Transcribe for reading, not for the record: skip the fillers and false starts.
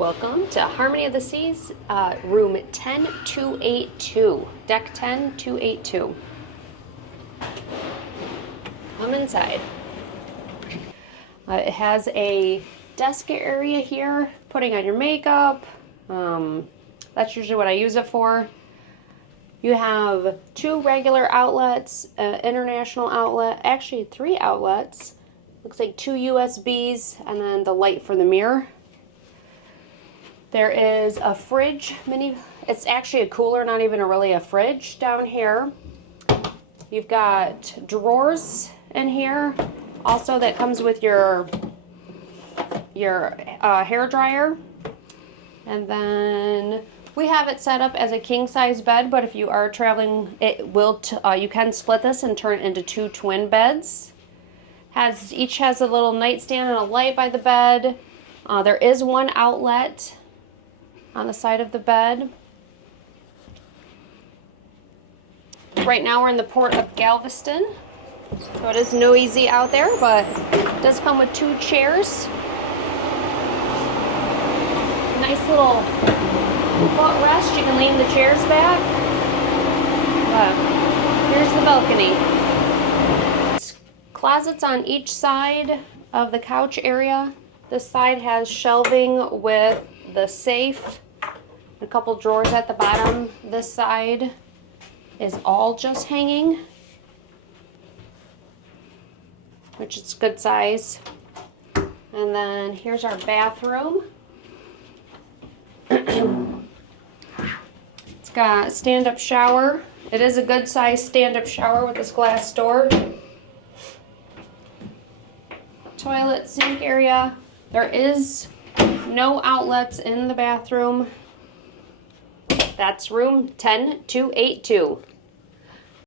Welcome to Harmony of the Seas, room 10282, deck 10282. Come inside. It has a desk area here, putting on your makeup. That's usually what I use it for. You have two regular outlets, international outlet, actually 3 outlets. Looks like 2 USBs, and then the light for the mirror. There is a fridge, it's actually a cooler, not even really a fridge down here. You've got drawers in here. Also, that comes with your hair dryer. And then we have it set up as a king size bed, but if you are traveling, you can split this and turn it into 2 twin beds. Each has a little nightstand and a light by the bed. There is 1 outlet on the side of the bed. Right now we're in the port of Galveston, so it is noisy out there, but it does come with 2 chairs. Nice little footrest, you can lean the chairs back. Here's the balcony. Closets on each side of the couch area. This side has shelving with the safe, a couple drawers at the bottom. This side is all just hanging, which is good size. And then here's our bathroom. It's got a stand-up shower. It is a good size stand-up shower with this glass door. Toilet, sink area. There is no outlets in the bathroom. That's room 10282.